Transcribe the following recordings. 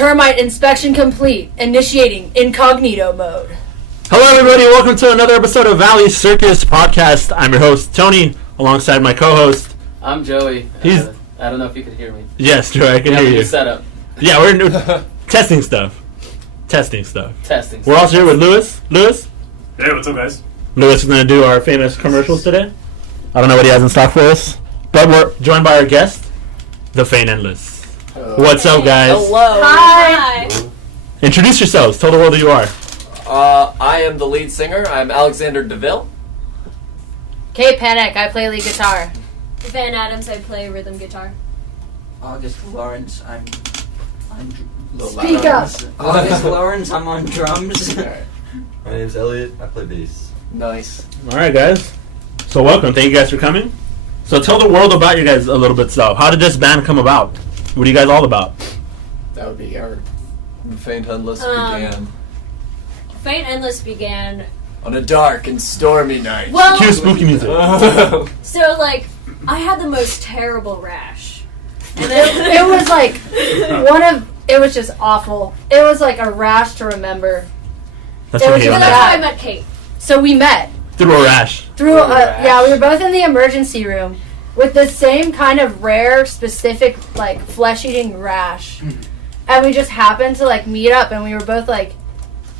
Termite inspection complete. Initiating incognito mode. Hello, everybody. Welcome to another episode of Valley Circus Podcast. I'm your host, Tony, alongside my co-host. I'm Joey. I don't know if you could hear me. Yes, Joey, I can hear you. Setup. Yeah, we're new testing stuff. We're also here with Lewis. Lewis? Hey, what's up, guys? Lewis is going to do our famous commercials today. I don't know what he has in stock for us, but we're joined by our guest, the Faint Endless. What's up, guys? Hello. Hi. Introduce yourselves. Tell the world who you are. I am the lead singer. I'm Alexander DeVille. Kate Panic. I play lead guitar. Van Adams, I play rhythm guitar. August Lawrence, I'm Speak up. August Lawrence, I'm on drums. My name's Elliot. I play bass. Nice. All right, guys. So welcome. Thank you guys for coming. So tell the world about you guys a little bit. So how did this band come about? What are you guys all about? That would be our Faint Endless Faint Endless began. on a dark and stormy night. Well, Cue spooky music. so like, I had the most terrible rash. And It was like it was just awful. It was like a rash to remember. That's It what was he just on that's that. how I met Kate. So we met Through a rash. through yeah, we were both in the emergency room with the same kind of rare, specific, like, flesh-eating rash. And we just happened to, like, meet up, and we were both like,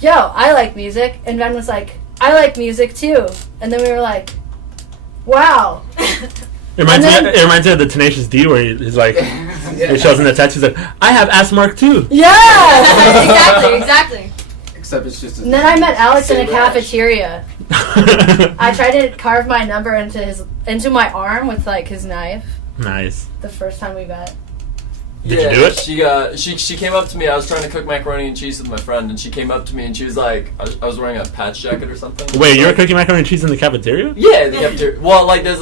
yo, I like music. And Ben was like, I like music, too. And then we were like, wow. It reminds me of the Tenacious D where he's like, he shows in the text, he's like, I have asthma too. Yeah! Exactly. Except it's just. And then I met Alex in a Same rash. cafeteria. I tried to carve my number into my arm with, like, his knife Nice. the first time we met. Did you do it? She came up to me. I was trying to cook macaroni and cheese with my friend, and she came up to me and she was like, I was wearing a patch jacket or something. Wait, you were cooking macaroni and cheese in the cafeteria? Yeah, the cafeteria. Well, like there's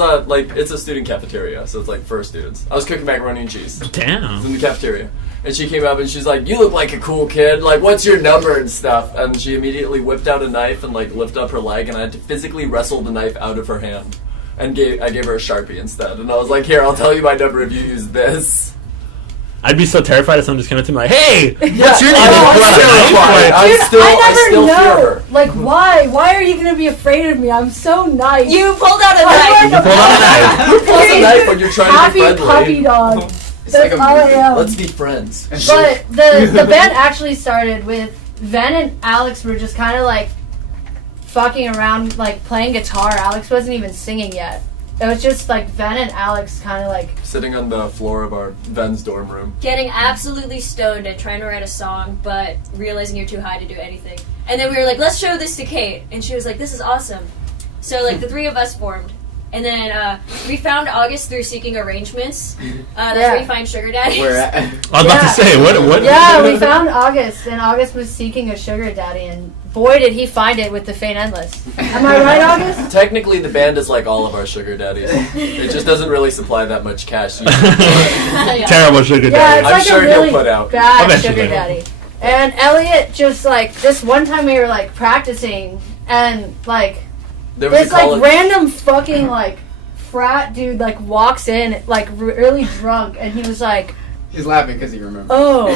it's a student cafeteria, so it's like for students. I was cooking macaroni and cheese. It was Damn. in the cafeteria. And she came up and she's like, you look like a cool kid. Like, what's your number and stuff? And she immediately whipped out a knife and, like, lifted up her leg. And I had to physically wrestle the knife out of her hand. And I gave her a Sharpie instead. And I was like, here, I'll tell you my number if you use this. I'd be so terrified if someone just came up to me like, hey, what's your name? I still fear her. Like, why? Why are you going to be afraid of me? I'm so nice. You pulled out a I knife. Pull out a knife. Who pulls a knife when you're trying to Happy be friendly? puppy dog. It's That's like a all I movie. am. Let's be friends. But the band actually started with Ven and Alex were just kind of like fucking around, like playing guitar. Alex wasn't even singing yet. It was just like Ven and Alex kind of like. Sitting on the floor of our Ven's dorm room. Getting absolutely stoned and trying to write a song, but realizing you're too high to do anything. And then we were like, let's show this to Kate. And she was like, this is awesome. So, like, the three of us formed. And then we found August through seeking arrangements. That's where you find sugar daddies. Where at? I was about to say, what? Yeah, we found August, and August was seeking a sugar daddy, and boy did he find it with the Faint Endless. Am I right, August? Technically, the band is like all of our sugar daddies. It just doesn't really supply that much cash. Terrible sugar Yeah, daddy. it's I'm like sure a he'll really put out. bad Eventually. sugar daddy. And Elliot just like this one time we were like practicing, and like There was this a college. like random fucking like frat dude like walks in like really drunk, and he was like, He's laughing because he remembers. oh,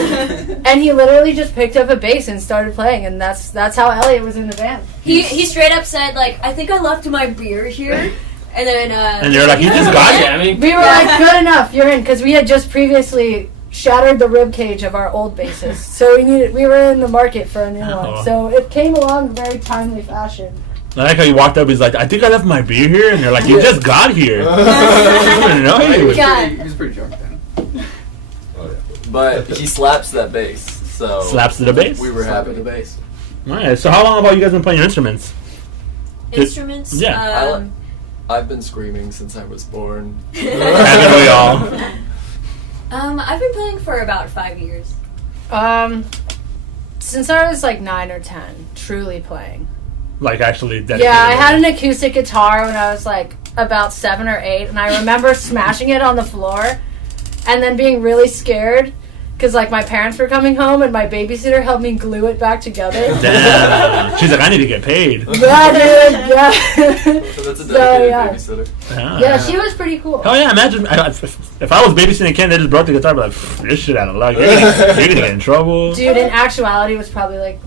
and he literally just picked up a bass and started playing, and that's how Elliot was in the band. He straight up said, like, I think I left my beer here. And then, And you're like, you just got it. We were like, good enough, you're in, because we had just previously shattered the rib cage of our old bassist, so we were in the market for a new one. So it came along in very timely fashion. I like how you walked up, he's like, I think I left my beer here, and you're like, you just got here. I didn't know He you. was pretty drunk then. Oh, yeah. But he slaps that bass, so Slaps to the bass. we were happy. The bass. Alright, so how long have you guys been playing your instruments? instruments. Yeah. I've been screaming since I was born. Haven't we all? I've been playing for about 5 years. Since I was like 9 or 10, truly playing. Like actually dedicated. Yeah, I had an acoustic guitar when I was like about 7 or 8, and I remember smashing it on the floor and then being really scared because like my parents were coming home and my babysitter helped me glue it back together. Damn. She's like, I need to get paid. Yeah, dude. Yeah. So that's a dedicated babysitter. Yeah, she was pretty cool. Oh yeah, imagine if I was babysitting Ken, they just brought the guitar, I'd be like, this shit out of luck. You're gonna get in trouble. Dude, in actuality, it was probably like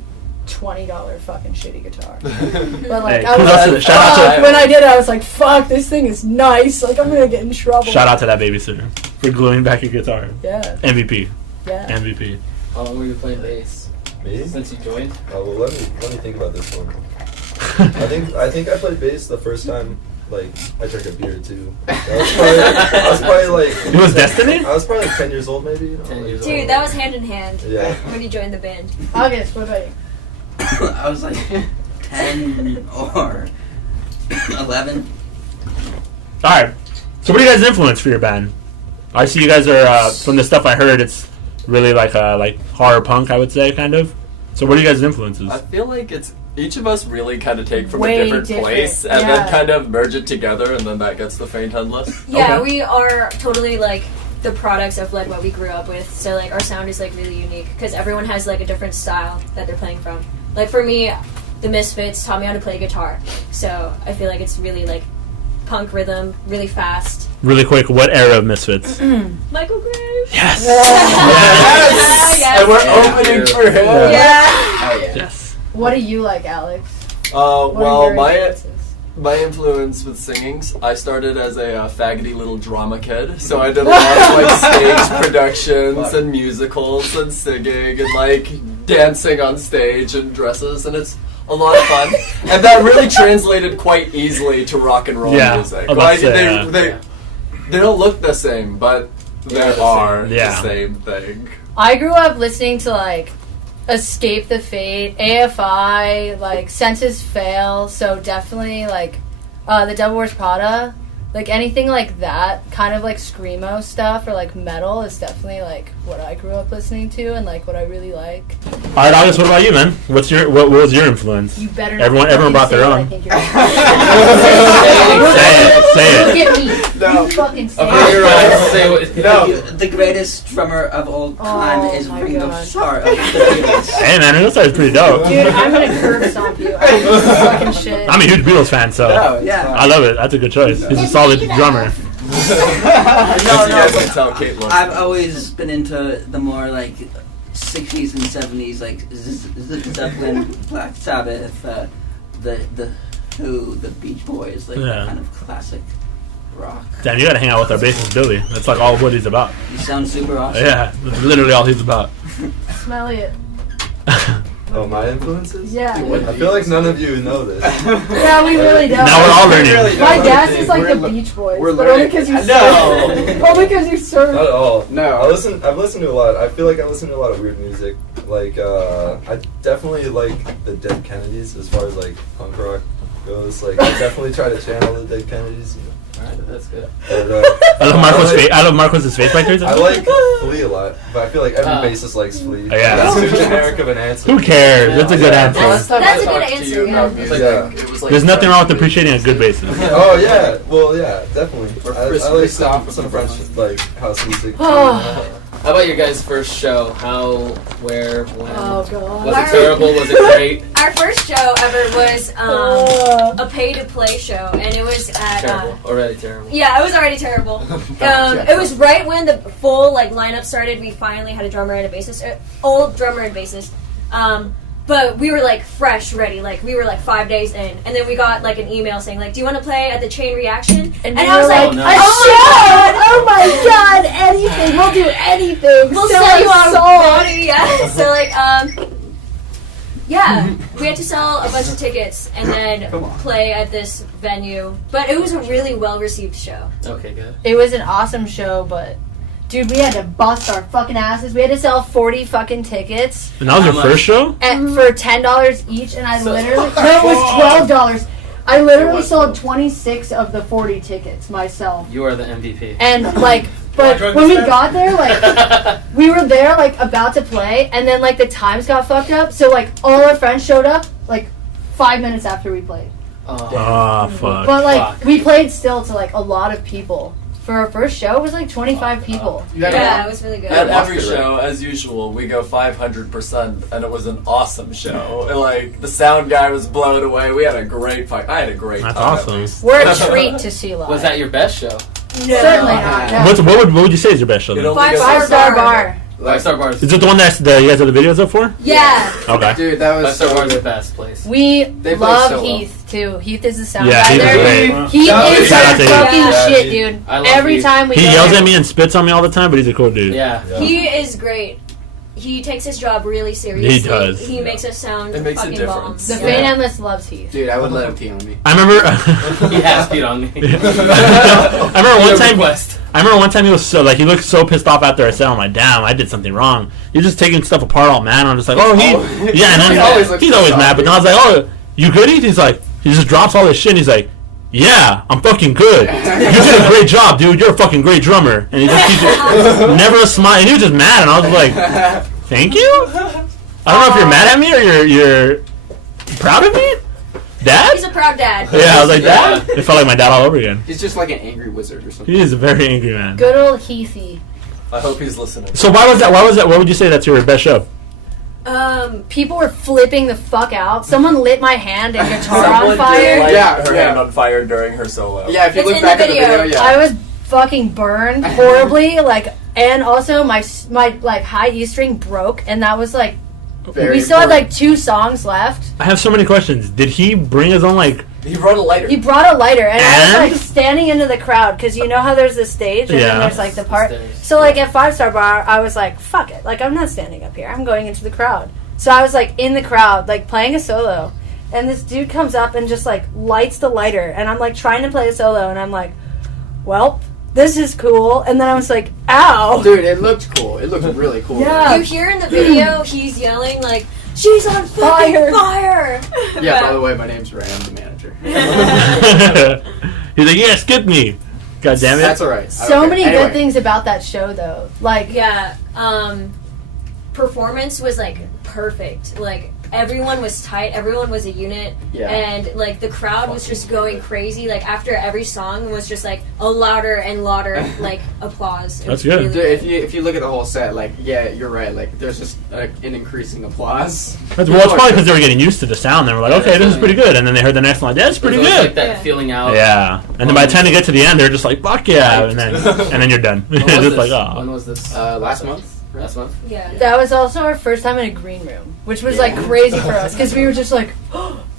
$20 fucking shitty guitar. But like, Hey, I was kudos to like, shout out fuck, when I did it, I was like, fuck, this thing is nice. Like, I'm gonna get in trouble. Shout out to that babysitter for gluing back your guitar. Yeah. MVP. Yeah. MVP. How long were you playing bass? Me? Since you joined? Oh, well, let me think about this one. I think I played bass the first time, like, I drank a beer, too. I was probably like... It was Destiny? I was probably like 10 years old, maybe. You know, 10 like- years Dude, that was hand in hand. Yeah. When you joined the band. August, what about you? I was like 10 or 11. Alright. So what are you guys' influence for your band? I see you guys are, from the stuff I heard, it's really like horror punk, I would say, kind of. So what are you guys' influences? I feel like it's each of us really kind of take from Way a different different, place and yeah. then kind of merge it together, and then that gets the Faint Endless. Yeah, Okay. we are totally like the products of like what we grew up with. So like our sound is like really unique because everyone has like a different style that they're playing from. Like for me, the Misfits taught me how to play guitar. So I feel like it's really like punk rhythm, really fast. Really quick, what era of Misfits? Michael Graves. Yes! Yes! Yes. And we're opening for him. Yeah. Yes. What do you like, Alex? What are Well, your my influences? my influence with singings, I started as a faggoty little drama kid, so I did a lot of like stage productions and musicals and singing and like dancing on stage and dresses, and it's a lot of fun. And that really translated quite easily to rock and roll Yeah, music. I was about Like to say, they don't look the same, but they They're the are same. Yeah. the same thing. I grew up listening to like Escape the Fate, AFI, like Senses Fail, so definitely like The Devil Wears Prada, like anything like that, kind of like screamo stuff or like metal is definitely like what I grew up listening to and like what I really like. Alright, August, what about you, man? What was your influence? You better Everyone fucking brought say their what I own. think you're Say it. Look at me. No. You fucking say Okay, you're it. right. Say what. No. The greatest drummer of all time Oh is my Ringo God. Starr of the Beatles. Hey, man, Ringo Starr's pretty dope. Dude, I'm gonna curb stomp you. I don't give a fucking shit. I'm a huge Beatles fan, so No, Yeah. I love it. That's a good choice. He's a solid drummer. As you guys can tell, Kate loves I've it. always been into the more like 60s and 70s, like Zeppelin, Black Sabbath, the Who, the Beach Boys, like Yeah. that kind of classic rock. Damn, you gotta hang out with our bassist Billy. That's like all what he's about. You sound super awesome. Yeah, that's literally all he's about. Smelly it. Oh, my influences? Yeah. I feel like none of you know this. Yeah, we really don't. Now we're all learning. My guess is like the We're Beach Boys, we're but only learning. because you No. surf. Only because you surf. Not at all. No. I've listened to a lot. I feel like I listen to a lot of weird music. Like, I definitely like the Dead Kennedys as far as like punk rock goes. Like, I definitely try to channel the Dead Kennedys. You know. Alright, that's good. But, I love Marcos' face back there. I like Flea a lot, but I feel like every bassist likes Flea. Oh, yeah. That's too generic of an answer. Who cares? That's a good Yeah. Well, last answer. time That's I a good talked to answer, you about yeah. music, Yeah. it was like There's nothing wrong with appreciating a good bassist. Oh yeah, well yeah, definitely. Or I Chris like Christoph some from French Vermont. like house music. Oh, How about your guys' first show? How, where, when? oh god. Was it terrible? Was it great? Our first show ever was a pay-to-play show, and it was at Terrible. Already terrible. yeah, it was already terrible. It was right when the full like lineup started. We finally had a drummer and a bassist, old drummer and bassist. But we were like fresh, ready. Like we were like 5 days in, and then we got like an email saying like, "Do you want to play at the Chain Reaction?" And you I was were like, no. a show! Oh my god, anything. We'll do anything. "We'll Sell sell you our on soul. body." Yeah. So like yeah, we had to sell a bunch of tickets and then play at this venue. But it was a really well received show. Okay, good. It was an awesome show, but dude, we had to bust our fucking asses. We had to sell 40 fucking tickets And that was your How first show? for $10 each, and I So- literally no, it was $12. I literally sold 26 of the 40 tickets myself, You are the MVP. and like. But when we got there, like, we were there, like, about to play, and then, like, the times got fucked up, so, like, all our friends showed up, like, 5 minutes after we played. Oh. Ah, fuck. But, like, Fuck. we played still to, like, a lot of people for our first show, it was like 25 people. Yeah, it was really good. At every show, as usual, we go 500%, and it was an awesome show. Like, the sound guy was blown away. We had a great fight. I had a great That's time. awesome. We're a treat to see live. Was that your best show? Certainly not. No. What would you say is your best show? You Then? don't think it's- 5-star bar. 5-star bars. Is it the one that you guys have the videos up for? Yeah. Okay. Dude, that was 5-star so bars the good. best place. We They played love so well. Heath too. Heath is the sound Yeah, guy Heath is there. great. He is Shout out our to Heath. fucking Yeah, shit, Heath. dude. I love Every Heath. time we He go yells there- at me and spits on me all the time, but he's a cool dude. Yeah. He is great. He takes his job really seriously. He does. He makes us sound It makes a fucking difference. The bomb. Fan Endless loves Heath. Dude, I would let him pee on me. I remember. He has peed on me. I remember one Your time. request. I remember one time he was so like he looked so pissed off after I said, "I'm like, damn, I did something wrong." He's just taking stuff apart all mad. I'm just like, "Oh, yeah." And then He always looks he's always pissed mad, off, but then I was like, "Oh, you good?" He's like, he just drops all this shit. And he's like, "Yeah, I'm fucking good. You did a great job, dude. You're a fucking great drummer." And he just keeps never a smile. And he was just mad, and I was like, "Thank you." I don't know if you're mad at me or you're proud of me, Dad. He's a proud dad. Yeah, I was like, Yeah. Dad. It felt like my dad all over again. He's just like an angry wizard or something. He is a very angry man. Good old Heathy. I hope he's listening. So why was that? What would you say that's your best show? People were flipping the fuck out. Someone lit my hand and guitar Someone on fire. did light Yeah, her yeah. hand on fire during her solo. Yeah, if you It's look in back the at the video. video, I yeah. was fucking burned horribly, and also my like high E string broke, and that was like Very we still had important. like 2 songs left. I have so many questions. Did he bring his own like? He brought a lighter. He brought a lighter, and I was And? like standing into the crowd because you know how there's the stage and Yeah. then there's like the part. Stairs. So like at 5-star bar, I was like, fuck it, like I'm not standing up here. I'm going into the crowd. So I was like in the crowd, like playing a solo, and this dude comes up and just like lights the lighter, and I'm like trying to play a solo, and I'm like, well, this is cool. And then I was like, ow. Dude, it looked cool. It looked really cool. Yeah. You hear in the video, he's yelling like, "She's on Fire. fire!" Yeah, by the way, my name's Ray. I'm the manager. He's like, yeah, skip me. God damn it. That's alright. So many Anyway. good things about that show, though. Like, Yeah, performance was like perfect. Like everyone was tight, everyone was a unit, Yeah. and like the crowd was just going crazy. Like after every song was just like a louder and louder like applause. It That's was good. really Dude, if you look at the whole set, like, yeah, you're right. Like, there's just like an increasing applause. Well, it's probably because they were getting used to the sound. They were like, okay, this is pretty good. And then they heard the next one, like, that's pretty There's always, like good. that Yeah. feeling out. Yeah. And then by the time they get to the end, they're just like, fuck yeah. And then you're done. When was just this? like, oh. When was this? Last month. Last month. Yeah. that was also our first time in a green room, which was like crazy for us because we were just like,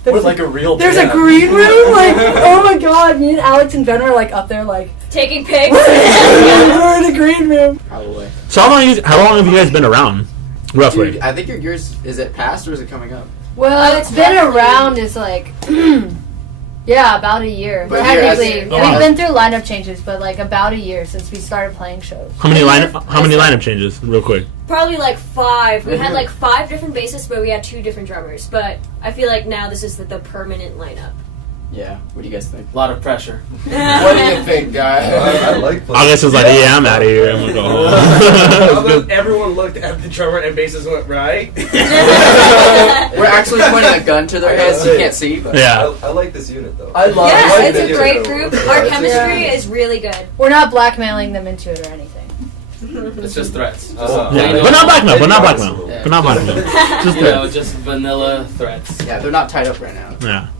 With like a real there's a band. green room? Like, oh my god. Me and Alex and Ben were like up there, like, Taking pics. we're in a green room. Probably. So how long have you guys been around? Roughly. Dude, I think yours is it past or is it coming up? Well, it's been roughly- around is like, yeah, about a year. But here, as- Technically, Oh, wow. we've been through lineup changes, but like about a year since we started playing shows. How many lineup changes, real quick? Probably like 5. We had like 5 different bassists, but we had 2 different drummers. But I feel like now this is the permanent lineup. Yeah. What do you guys think? A lot of pressure. What do you think, guys? I like playing. August was like, yeah, I'm out of here. I'm gonna go home. Everyone looked at the drummer and bassist went, right? We're actually pointing a gun to their heads. You can't see, but Yeah. I like this unit though. I love Yeah, I like it's a the great video. group. Yeah, Our it's- chemistry is really good. We're not blackmailing them into it or anything. It's just threats. Just Uh, Yeah. plain But not old- blackmail. But not Yeah. blackmail. But not blackmail. Just You know, good. just vanilla threats. yeah, they're not tied up right now.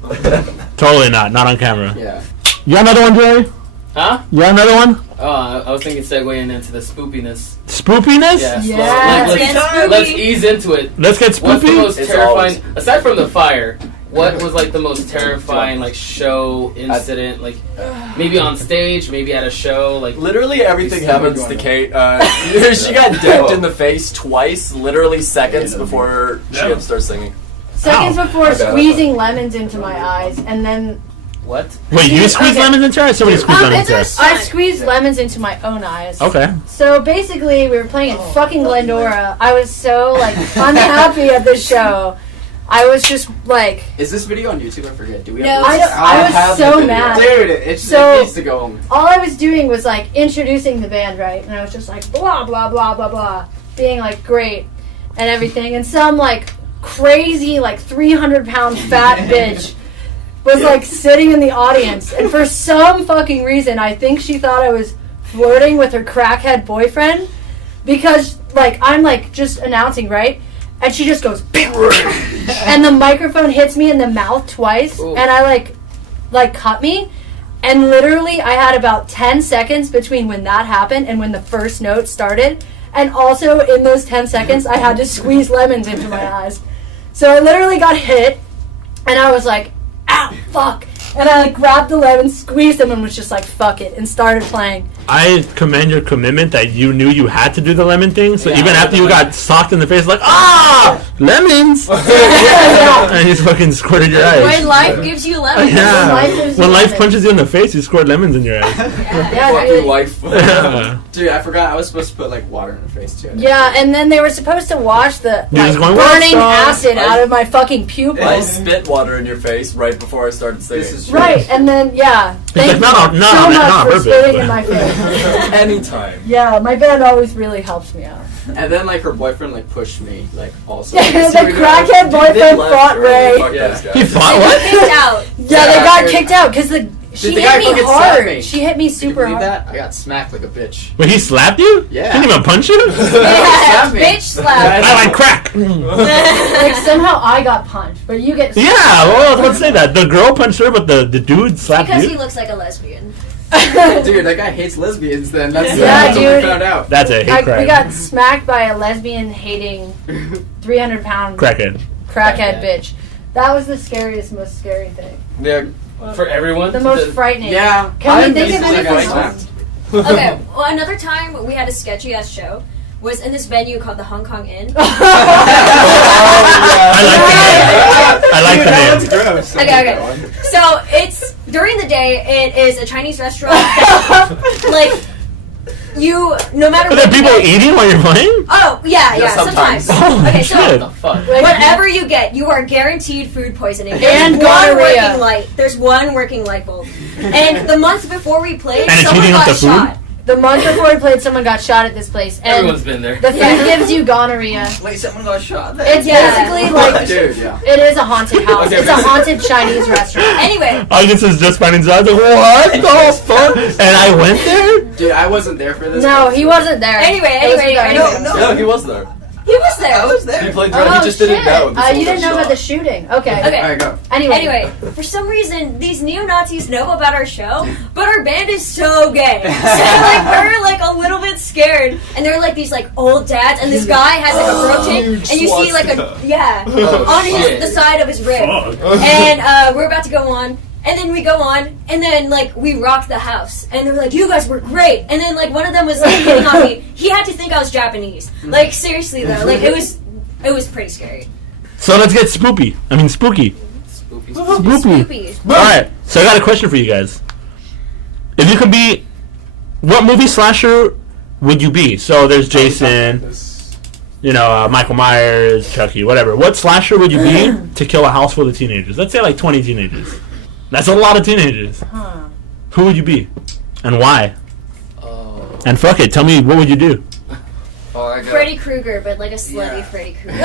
Yeah. Totally not. Not on camera. Yeah. You got another one, Jerry? Huh? You got another one? Oh, I was thinking segueing into the spoopiness. Spoopiness? Yeah. so Yeah. let's, Let's get let's spooky. ease into it. Let's get What's the spoopy? most It's terrifying, always- aside from the fire, what was like the most terrifying like show incident, like maybe on stage, maybe at a show, like Literally everything happens to Kate. She got decked in the face twice, literally seconds before she had to start singing. Seconds Ow. before My bad. squeezing lemons into my eyes, and then what? Wait, you squeeze Okay. lemons into her? Or somebody squeezed lemons it's into her? a I squeezed lemons into my own eyes. Okay. So basically, we were playing in fucking Glendora. I was so like unhappy at this show. I was just like, Is this video on YouTube? I forget. Do we No, have I, this? I have was the so video. mad. Dude, it So- needs to go home. All I was doing was like introducing the band, right? And I was just like blah blah blah blah blah, being like great and everything. And some like crazy like 300-pound fat bitch was like sitting in the audience, and for some fucking reason, I think she thought I was flirting with her crackhead boyfriend because, like, I'm, like, just announcing, right? And she just goes, and the microphone hits me in the mouth twice, and I, like, cut me. And literally, I had about 10 seconds between when that happened and when the first note started. And also, in those 10 seconds, I had to squeeze lemons into my eyes. So I literally got hit, and I was like, ow, fuck. And I, like, grabbed the lemons, squeezed them, and was just like, fuck it, and started playing. I commend your commitment that you knew you had to do the lemon thing. So even after you got socked in the face, like, lemons! And you fucking squirted your eyes. When life gives you lemons. Yeah. When life punches you in the face, you squirt lemons in your eyes. Fucking life. Yeah. Dude, I forgot I was supposed to put like water in her face too. Yeah, and then they were supposed to wash the You're just going, burning "What's up?" acid out of my fucking pupils. I spit water in your face right before I started singing. This is true. Right, and then, yeah. Thank like, not you on- not so on- much not on for purpose, spitting but- in my face. Anytime. Yeah, my band always really helps me out. And then like her boyfriend like pushed me like also. The crackhead boyfriend fought Ray. He fought what? Kicked out. Yeah, they got kicked out because she the hit guy me fucking slapped hard. me. She hit me Can you super believe hard. that? I got smacked like a bitch. Wait, he slapped you? Yeah. He didn't even punch you? Yeah, Slap me. bitch slap. I like crack. Like somehow I got punched, but you get. Yeah, well, I was about to say that. The girl punched her, but the dude slapped Because you? he looks like a lesbian. Dude, that guy hates lesbians. Then that's Yeah, what we dude. found out. That's a hate crime. We got smacked by a lesbian hating 300-pound Crackhead. crackhead bitch. That was the scariest, most scary thing. Yeah, for everyone. The most frightening. Yeah. Can we think of basically anything got else? smacked. Okay, well, another time we had a sketchy ass show was in this venue called the Hong Kong Inn. I like the name. Dude, that one's gross. Okay. So it's during the day. It is a Chinese restaurant. That, like no matter Are there what. people you get- eating while you're playing? Oh yeah, sometimes. Oh, Okay, shit. so What the fuck? whatever you get, you are guaranteed food poisoning. And There's one gonorrhea. working light. There's one working light bulb. And the month before we played, And it's someone heating up got the food? shot. The month before we played, someone got shot at this place, and Everyone's been there. the thing gives you gonorrhea. Wait, someone got shot there? It's basically like Dude, yeah. it is a haunted house. Okay, It's a haunted Chinese restaurant. Anyway, August is just finding jobs. Like, what the fuck? And I went there? Dude, I wasn't there for this. No, he wasn't there. Anyway, It was anyway, very anyway. good. No, he was there. he was there. I was He there. played Oh, drunk. He just didn't shit. know. until You someone didn't know got about the shot. shooting. Okay. Okay. Alright, go. Anyway, for some reason, these neo-Nazis know about our show, but our band is so gay. So, like, we're, like, a little bit scared. And they're, like, these, like, old dads, and this guy has, like, a throat tape, and you see, like, on shit. the side of his rib. And we're about to go on. And then we go on, and then, like, we rocked the house. And they're like, you guys were great. And then, like, one of them was, like, hitting on me. He had to think I was Japanese. Like, seriously, though. Like, it was pretty scary. So let's get spooky. I mean, spooky. Spooky. Spooky. Spoopy. Alright, so I got a question for you guys. If you could be, what movie slasher would you be? So there's Jason, Michael Myers, Chucky, whatever. What slasher would you be to kill a house full of teenagers? Let's say like 20 teenagers. That's a lot of teenagers. Who would you be? And why? Oh. And fuck it, tell me, what would you do? Oh, I got. Freddy Krueger, but, like, a slutty Yeah. Freddy Krueger.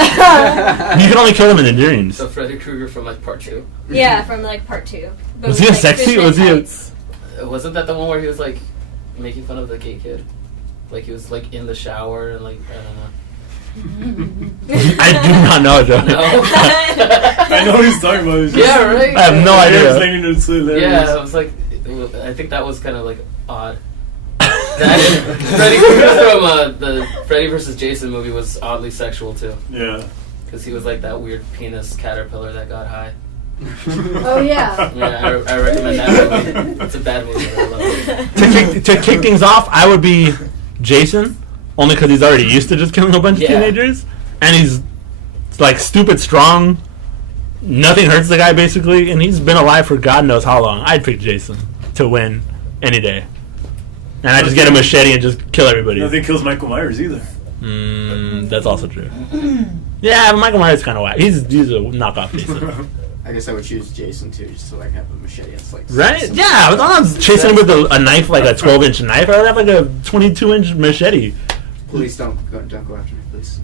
You can only kill them in the dreams. So Freddy Krueger from like part 2. Yeah, from, like, part 2. But Was with, he a like, sexy? fishnet Was he a- tights. Wasn't that the one where he was like making fun of the gay kid? Like he was like in the shower and like I don't know. I do not know, Joe. No. I know what he's talking about. It's just- Yeah, right. I have no Yeah, idea. it's like, it's hilarious. Yeah, it was like I think that was kind of like odd. That Freddy Krueger from the Freddy vs. Jason movie was oddly sexual too, Yeah. because he was like that weird penis caterpillar that got high. Oh yeah. Yeah, I recommend that movie. It's a bad movie, but I love it. to kick things off, I would be Jason, only because he's already used to just killing a bunch of Yeah. teenagers, and he's like stupid strong. Nothing hurts the guy basically, and he's been alive for God knows how long. I'd pick Jason to win any day, and I just get a machete and just kill everybody. Nothing kills Michael Myers either. That's also true. Yeah, but Michael Myers kind of whack. He's a knockoff Jason. I guess I would choose Jason too, just so I can have a machete. It's like Right? Yeah, I was chasing him with a knife, like a 12-inch knife. I would have like a 22-inch machete. Please don't go after me, please.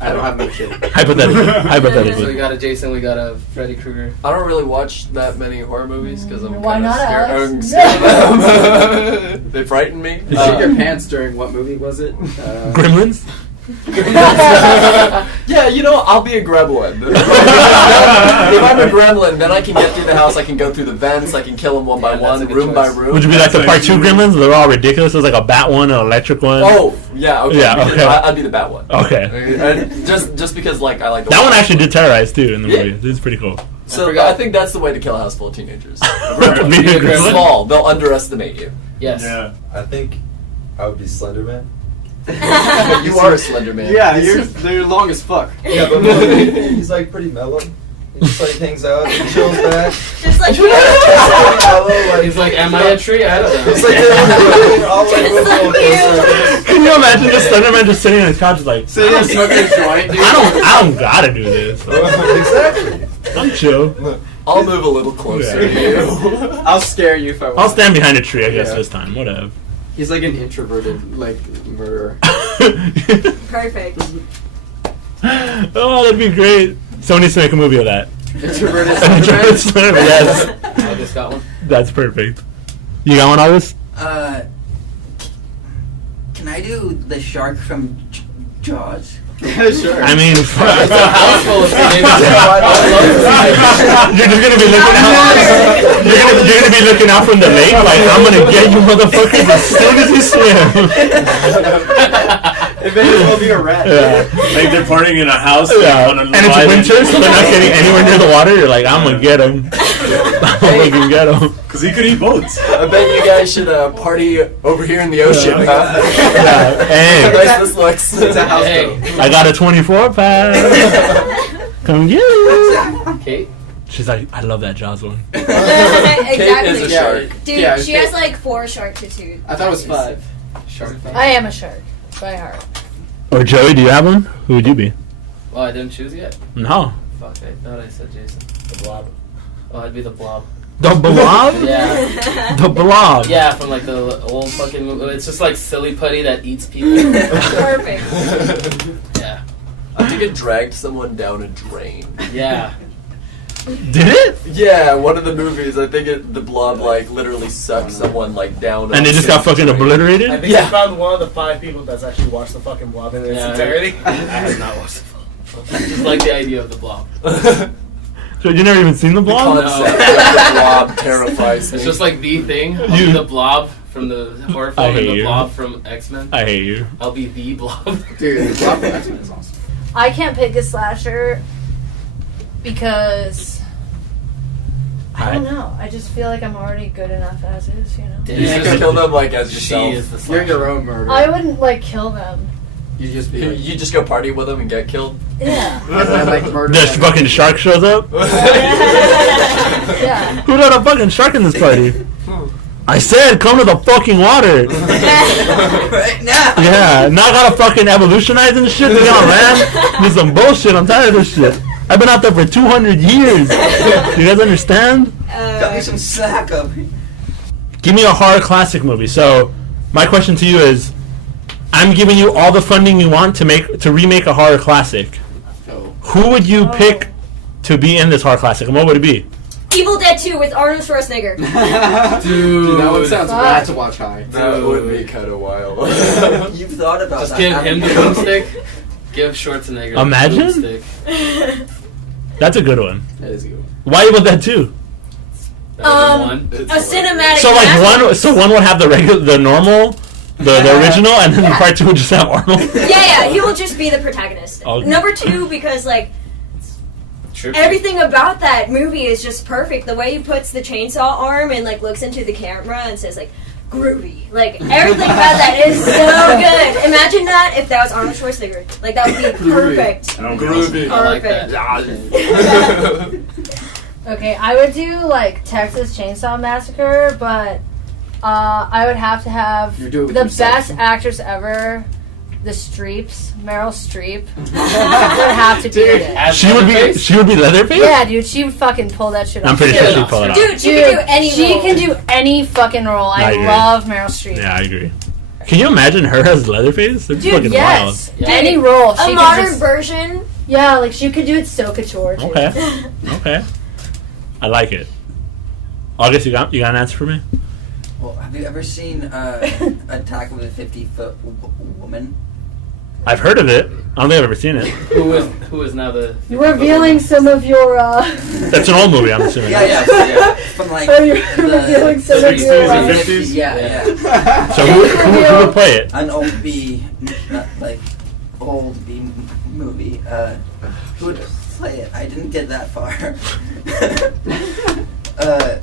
I don't have no shit. Hypothetically. So we Hypothetically. got a Jason, we got a Freddy Krueger. I don't really watch that many horror movies because I'm Why kind of not, scared. Alex? I'm scared of them. They frighten me. You shit your pants during what movie was it? Gremlins? Yeah, you know, I'll be a gremlin. If I'm a gremlin, then I can get through the house. I can go through the vents. I can kill them one by Yeah, that's one, a good room by choice. room. Would you be like the part 2 Gremlins? They're all ridiculous. There's like a bat one, an electric one. Oh, yeah, okay. Yeah, okay. I'd be the bat one. Okay. And just because, like, I like the That one actually did terrorize too in the Yeah. movie. This is pretty cool. So I think that's the way to kill a house full of teenagers. Me and Gremlin? Small. They'll underestimate you. Yes. Yeah. I think I would be Slender Man. You are a Slender Man. Yeah, they're long as fuck. Yeah, but like, he's like pretty mellow. He just like hangs out, he chills back. Just like He's mellow, like, He's like, am I a tree? I don't know. He's like, all like Just with like little coasters. Can you imagine just Slenderman just sitting on his couch like, Sitting there smoking a joint, dude. I don't gotta do this. Exactly. I'm chill. I'll move a little closer Yeah. to you. I'll scare you if I want. I'll stand behind a tree, I guess, Yeah. this time. Whatever. He's like an introverted, like, murderer. perfect. Oh, that'd be great. Someone needs to make a movie of that. Introverted Introverted Slender Slenderman, yes. August got one. That's perfect. You got one, August? Can I do the shark from Jaws? Man. Sure. I mean, It's a house full of teenagers. you're just gonna be looking out. You're gonna be looking out from the lake like I'm gonna get you motherfuckers as soon as you swim. It may as well be a rat. Yeah. Like they're partying in a house. Yeah. On a And it's island. winter, so they're not getting anywhere near the water. You're like, I'm gonna get them. I'm gonna get them. Because he could eat boats. I bet you guys should party over here in the ocean. Yeah. How Hey, nice this looks. It's a houseboat. Hey, I got a 24 pack. Come get it. Kate. She's like, I love that Jaws one. Exactly. Kate is a shark. Dude, Yeah, she has like 4 shark tattoos. I thought it was 5. Shark. I am a shark by heart. Or Joey, do you have one? Who would you be? Oh, I didn't choose yet? No. Fuck, I thought I said Jason. The Blob. Oh, I'd be the Blob. The Blob? Yeah. The Blob. Yeah, from like the old fucking movie. It's just like silly putty that eats people. Perfect. Yeah. I think it dragged someone down a drain. Yeah. Did it? Yeah, one of the movies. I think the blob like literally sucked someone like down. And they just got fucking obliterated? I think I found one of the 5 people that's actually watched the fucking Blob in its Yeah. entirety. I have not watched the film. I just like the idea of the Blob. So you never even seen The Blob? Concept of the blob terrifies me. It's just like the thing. I'll be the Blob from the horror I film and hate the you. Blob from X-Men. I hate you. I'll be the Blob. Dude, the Blob from X-Men is awesome. I can't pick a slasher because I don't know. I just feel like I'm already good enough as is, you know. You just kill them like as She yourself. is the You're slasher. your own murderer. I wouldn't like kill them. You just be You, like, you just go party with them and get killed. Yeah. I like murder. The fucking shark shows up? Yeah. Who let a fucking shark in this party? I said, come to the fucking water. Right now. Yeah, now I gotta fucking evolutionize and shit to get on land. This is some bullshit. I'm tired of this shit. I've been out there for 200 years. You guys understand? Got me some slack up. Give me a horror classic movie. So, my question to you is, I'm giving you all the funding you want to remake a horror classic. Oh. Who would you pick to be in this horror classic, and what would it be? Evil Dead 2 with Arnold Schwarzenegger. Dude, that one sounds Fuck. rad to watch high. That would be kind of wild. You've thought about Just that. give haven't him the you? boomstick. Give Schwarzenegger Imagine? the boomstick. That's a good one. That is a good one. Why Evil Dead 2? That was one. A cinematic. So like masterpiece. one would have the normal, the original, and then part 2 would just have Arnold. Yeah, he will just be the protagonist. Okay. Number 2, because like Trippy. everything about that movie is just perfect. The way he puts the chainsaw arm and like looks into the camera and says like groovy. Like everything about that is so good. Imagine that if that was Arnold Schwarzenegger. Like that would be perfect. I don't Groovy. I like Perfect. that. Okay, I would do like Texas Chainsaw Massacre, but I would have to have You're doing it the with yourself. best actress ever, the Streeps, Meryl Streep, would have to be in it. As She would be Leatherface? Yeah, dude, she would fucking pull that shit off. I'm pretty Yeah, sure she'd no. pull it off. Dude, she can do any She role. can do any fucking role. I agree. love Meryl Streep. Yeah, I agree. Can you imagine her as Leatherface? It's Dude, fucking yes. Yeah. Any role. She A could modern just- version. Yeah, like she could do it so couture too. wild. Okay. I like it. August, you got an answer for me? Well, have you ever seen Attack of the 50-Foot Woman? I've heard of it. I don't think I've ever seen it. Who is now the? You're revealing some of your. That's an old movie, I'm assuming. Yeah. From like Oh, you're revealing some of 60s your. and 50s? Yeah. So who would play it? An old B, old B movie. Who would play it? I didn't get that far.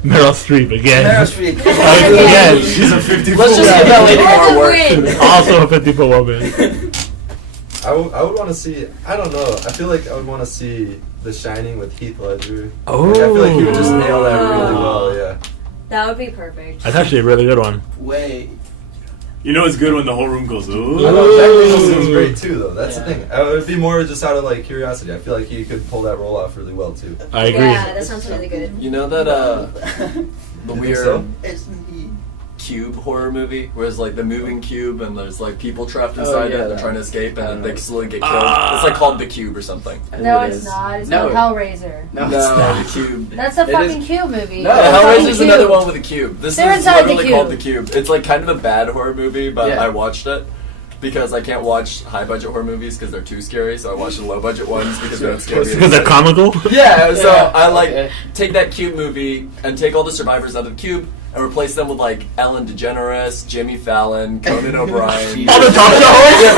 Meryl Streep again. Meryl Streep. Again. She's a 50-foot Let's just give that lady That's more a work. win. Also a 50-foot woman. I would want to see. I don't know. I feel like I would want to see The Shining with Heath Ledger. Oh. Like, I feel like he would just nail that really well. Yeah. That would be perfect. That's actually a really good one. Wait. You know it's good when the whole room goes, I ooh. know Jack Nicholson's great too, though. That's Yeah. the thing. It would be more just out of like curiosity. I feel like he could pull that role off really well too. I agree. Yeah, that sounds really good. You know that the You think weird so? cube horror movie where it's like the moving cube and there's like people trapped inside it and they're trying to escape and then they slowly get killed. It's like called The Cube or something. No, it's not. It's No. called Hellraiser. No, it's not. The Cube. That's the It fucking is- Cube movie. No, That's fucking Hellraiser's Cube. another one with a cube. This They're is inside the literally called The cube. Cube. It's like kind of a bad horror movie, but Yeah. I watched it because I can't watch high budget horror movies because they're too scary. So I watch the low budget ones because they're not scary. Because they're comical? Yeah, so Yeah, I like okay. take that Cube movie and take all the survivors out of the Cube and replace them with like Ellen DeGeneres, Jimmy Fallon, Conan O'Brien. All the talk show hosts? Yeah,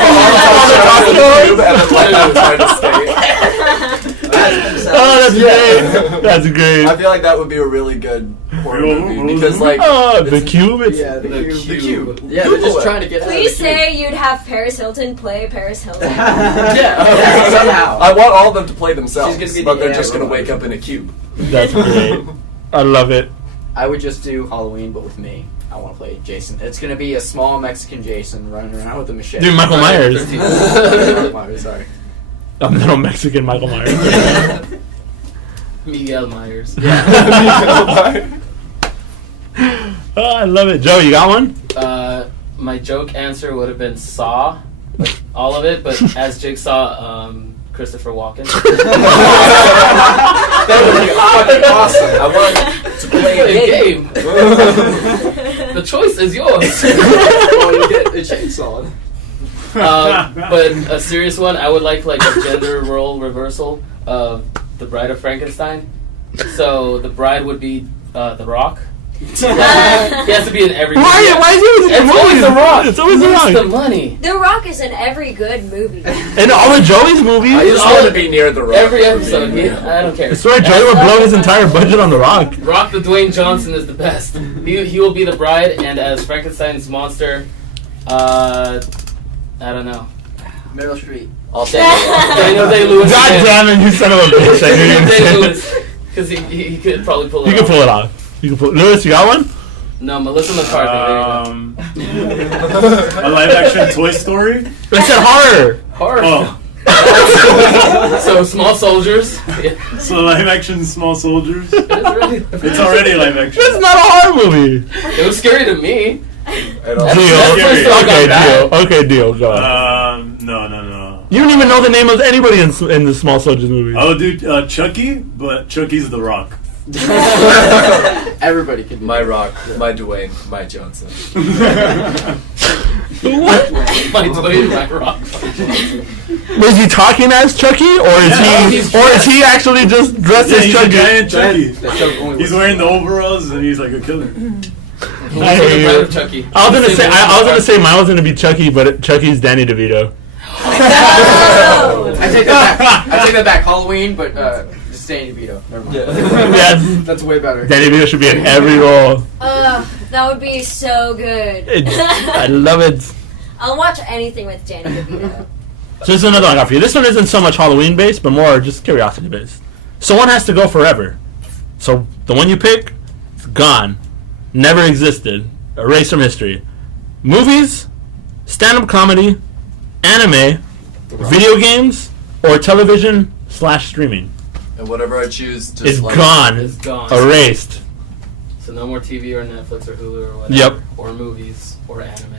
all the talk shows. And then like them trying to escape. Oh, that's great. That's great. I feel like that would be a really good horror movie because like Oh, the it's- Cube? It's, Yeah, The Cube. Yeah, they're just trying to get out of the Please cube. say you'd have Paris Hilton play Paris Hilton. Yeah, somehow. I want all of them to play themselves, She's gonna be but the they're AI just gonna robot. wake up in a cube. that's great. I love it. I would just do Halloween, but with me. I want to play Jason. It's gonna be a small Mexican Jason running around with a machete. Dude, Michael Myers. Michael Myers, sorry. I'm little Mexican Michael Myers. Miguel Myers. Oh, I love it. Joe, you got one? My joke answer would have been Saw, like all of it, but as Jigsaw, Christopher Walken. That would be fucking awesome. I want to play Play a a game. game. The choice is yours. Well, you get a chainsaw. But a serious one, I would like a gender role reversal of The Bride of Frankenstein. So the bride would be The Rock. He has to be in every movie. Why is he in It's always The Rock. It's always He The needs Rock. the money. The Rock is in every good movie. In all of Joey's movies? I just want to be near the rock. Every episode, I don't care. I swear Joey would blow his entire budget on The Rock. Rock the Dwayne Johnson is the best. He will be the bride, and as Frankenstein's monster, I don't know. Meryl Streep. I'll take it. Daniel Day-Lewis. God damn it, you son of a bitch. I knew you were Daniel gonna say it. Day-Lewis. Because he could probably pull it You off. can pull it off. You can pull. Lewis, you got one? No, Melissa McCarthy. A live action Toy Story? I said horror. Horror. Oh. So Small Soldiers. Yeah. So live action Small Soldiers? It's It's already live action. That's not a horror movie. It was scary to me. I don't- Deal. That's the first Okay, I got deal. Okay, deal. Go on. No. You don't even know the name of anybody in the Small Soldiers movie. I would do Chucky, but Chucky's The Rock. Everybody can do My that. Rock, my Dwayne, my Johnson. What? My Dwayne, my Rock. Was he talking as Chucky, or is he actually just dressed Yeah, as he's a Chucky? giant Chucky. That joke only He's works. wearing the overalls and he's like a killer. I hear you. Bride of Chucky. I was gonna say mine was gonna be Chucky, but Chucky's Danny DeVito. No! I take that back. I take that back. Halloween, but just Danny DeVito. Never mind. Yes, That's way better. Danny DeVito should be in every role. That would be so good. I love it. I'll watch anything with Danny DeVito. So this is another one I got for you. This one isn't so much Halloween based, but more just curiosity based. Someone has to go forever. So the one you pick, it's gone. Never existed. Erased from history. Movies, stand-up comedy, anime, video games, or television/streaming. And whatever I choose, just It's like, gone. It's gone. Erased. So no more TV or Netflix or Hulu or whatever. Yep. Or movies or anime.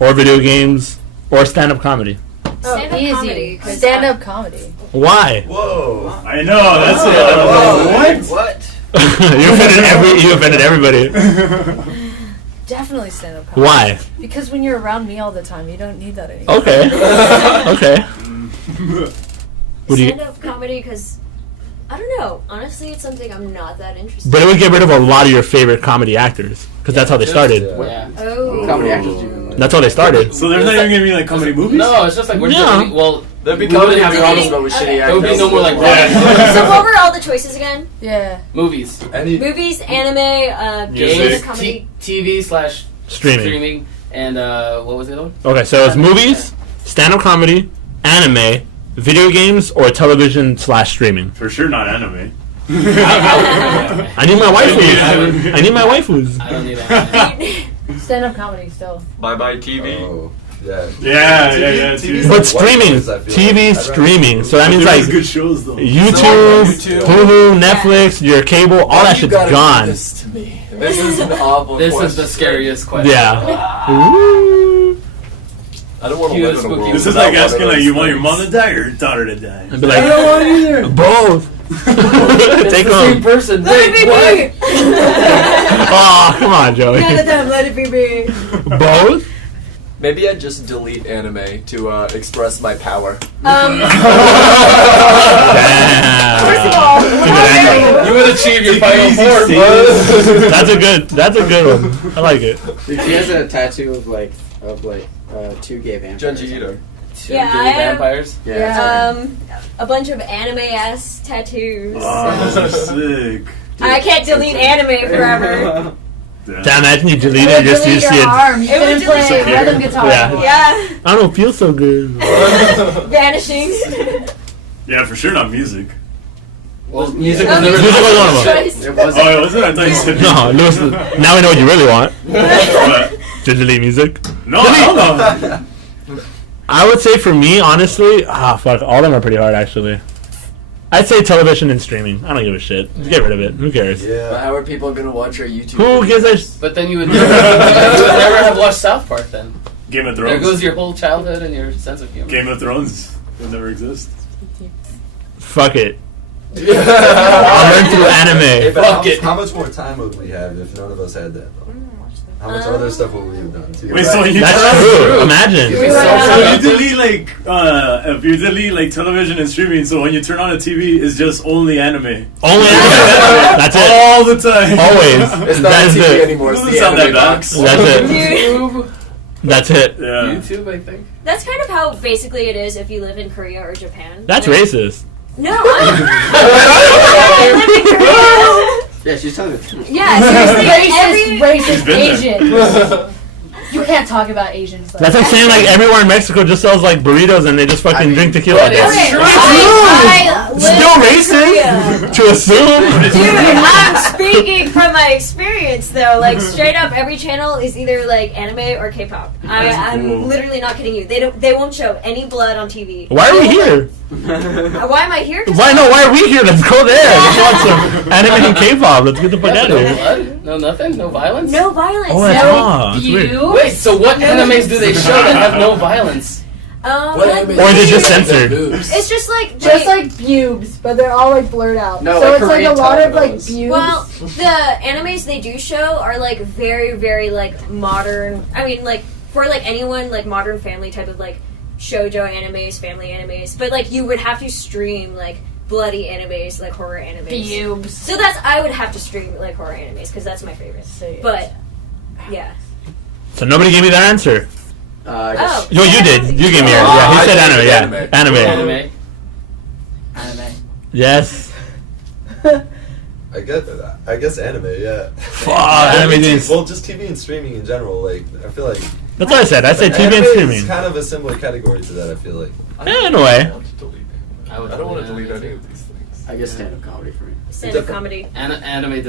or video games, or stand-up comedy? Oh, Stand-up easy. comedy, 'cause Stand-up comedy. Why? Whoa. I know, that's it. What? You offended everybody. Definitely stand-up comedy. Why? Because when you're around me all the time, you don't need that anymore. Okay. Okay. What do you? Stand-up comedy, because I don't know. Honestly, it's something I'm not that interested. But it would get rid of a lot of your favorite comedy actors because that's how they started. Yeah. Oh. Comedy actors do. That's how they started. So there's not even gonna be like comedy movies? No, it's just like we're Yeah. just well. There'd be we comedy wouldn't have movies, problems, but with Okay. shitty There would be actors. no more like Yeah. So what were all the choices again? Yeah. movies, Any Movies, anime, Music. games, comedy. TV / Streaming. and what was the other one? Okay, so it's movies, stand-up comedy, anime, video games, or television / streaming. For sure not anime. I need my waifus. I need my waifus. I don't need that. Stand-up comedy still. Bye-bye TV. Oh, yeah. Yeah. TV's But like streaming, white noise, I feel TV like. I'd streaming. So that But means there like is good shows though. YouTube, YouTube. Hulu, Netflix, your cable, all that You shit's gotta do gone. This to me. This is an awful This question. is the scariest question. Yeah. Ooh. I don't want to Cute live in a spooky. world This is without like one of asking like those you want your things. mom to die or your daughter to die. I'd be like, want either. both. It's Take the same them. person. Let it Wait, be what? me! Oh, come on, Joey. None of them, let it be me. Both? Maybe I'd just delete anime to express my power. Damn. First of all, how dare you? You would achieve your final Easy form, save. bud. That's a good one. I like it. Dude, she has a tattoo of two gay vampires. Genji Ito. Two Yeah, gay I have- vampires. Yeah. A bunch of anime-ass tattoos. Oh, sick. I can't delete anime forever. Damn, imagine you delete It it would just delete to see your it. arm. You It would couldn't play disappear. rhythm guitar. Yeah. Yeah, I don't feel so good. vanishing. Yeah, for sure not music. Well, music Oh, was never. Music was one of them. choice. It was. Oh, was it? I thought you said No, listen. Now we know what you really want. What? To delete music. No, hell no. I would say for me, honestly, fuck, all of them are pretty hard actually. I'd say television and streaming. I don't give a shit. Just get rid of it. Who cares? But Yeah. how are people gonna watch our YouTube? Who gives a But then you would never have watched South Park. Then Game of there Thrones. goes your whole childhood and your sense of humor. Game of Thrones will never exist. fuck it. I'll I'll learn through anime. But Fuck it. how much more time would we have if none of us had that? Though? How much other stuff would we have done too? Wait, so you That's true. Imagine. You'd be So you so delete if you delete like television and streaming, so when you turn on a TV, it's just only anime Only anime. That's it. all the time. Always. It's not That's TV it. anymore. It's Doesn't the sound anime that bad. box. That's it. YouTube. That's it. Yeah. YouTube, I think. That's kind of how basically it is if you live in Korea or Japan. That's Like- racist. No, I live in Korea. Yeah, she's telling the truth. Yeah, seriously, Racist, every She's racist been there. Asian. You can't talk about Asians. Like That's like saying like everywhere in Mexico just sells like burritos and they just fucking I mean, drink tequila. but it's Okay, true. I live Still in racist Korea. to assume. Dude, I'm speaking from my experience though. Like straight up, every channel is either like anime or K-pop. I'm cool. literally not kidding you. They won't show any blood on TV. Why are we here? Why am I here? 'Cause Why are we here? Let's go there. Let's watch some anime and K-pop. Let's get the fuck Yeah, out but of no here. blood, no nothing, no violence. No violence. Oh, that's no. wrong. That's weird. view. Wait, so what animes do they show that have no violence? What anime Or is it do just you have censored? the boobs? It's just like Just like pubes, but they're all like blurred out. No, so like it's like a Korean lot of like telenovelas. pubes. well, the animes they do show are like very, very like modern. I mean, like for like anyone like modern family type of like shoujo animes, family animes. But like you would have to stream like bloody animes, like horror animes. pubes. So I would have to stream like horror animes because that's my favorite. But yeah. So nobody gave me that answer. I guess- Oh. Yo, you did. You gave me yours. Oh, Yeah, he I said did anime. Yeah, anime. Anime. Anime. Yes. I guess anime. Yeah. Fuck, anime is. Well, just TV and streaming in general. Like I feel like That's what I said. I said TV and anime streaming. is kind of a similar category to that. I feel like. Yeah, in a way. I don't want to delete any of these things. I guess stand-up comedy for me. Stand-up comedy. Anime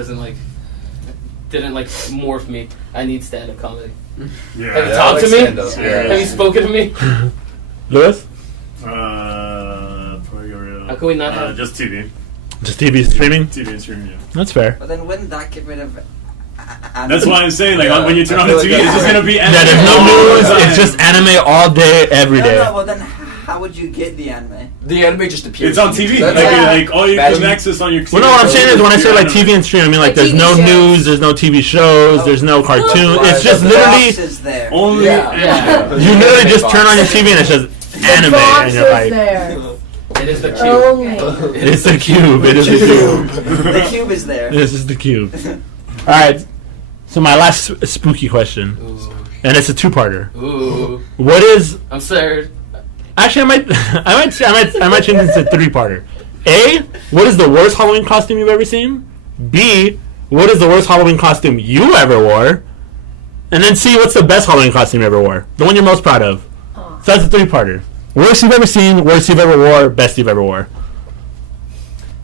didn't like morph me. I need stand-up comedy. Yeah. Have you Yeah, talked I to like me? stand-up. Yeah. Have you spoken to me? Lewis? Probably How can we not have? just TV. Just TV streaming? TV and streaming, yeah. That's fair. But then wouldn't that get rid of That's why I'm saying, like, Yeah, when you turn I on the feel TV, like it's just gonna be anime. Yeah, there's no all news. the time. It's just anime all day, every day. No, well then, how would you get the anime? The anime just appears. It's on TV. That's Like, it. like all you Imagine- can access on your TV. Well, no, what I'm saying is when I say like TV and stream, I mean like Like there's TV no shows. news, there's no TV shows, there's no cartoons. It's just The literally box is there. Only. Yeah. you literally just turn on your TV and it's just anime, Box and is you're like, there. It is the cube. Only. it's the cube. It is the cube. The cube is there. This is the cube. All right. So my last spooky question, and it's a two-parter. Ooh. What is I'm scared. actually I might change this to three-parter. A, what is the worst Halloween costume you've ever seen? B, what is the worst Halloween costume you ever wore? And then C, what's the best Halloween costume you ever wore? The one you're most proud of. So that's a three-parter. Worst you've ever seen, worst you've ever wore, best you've ever wore.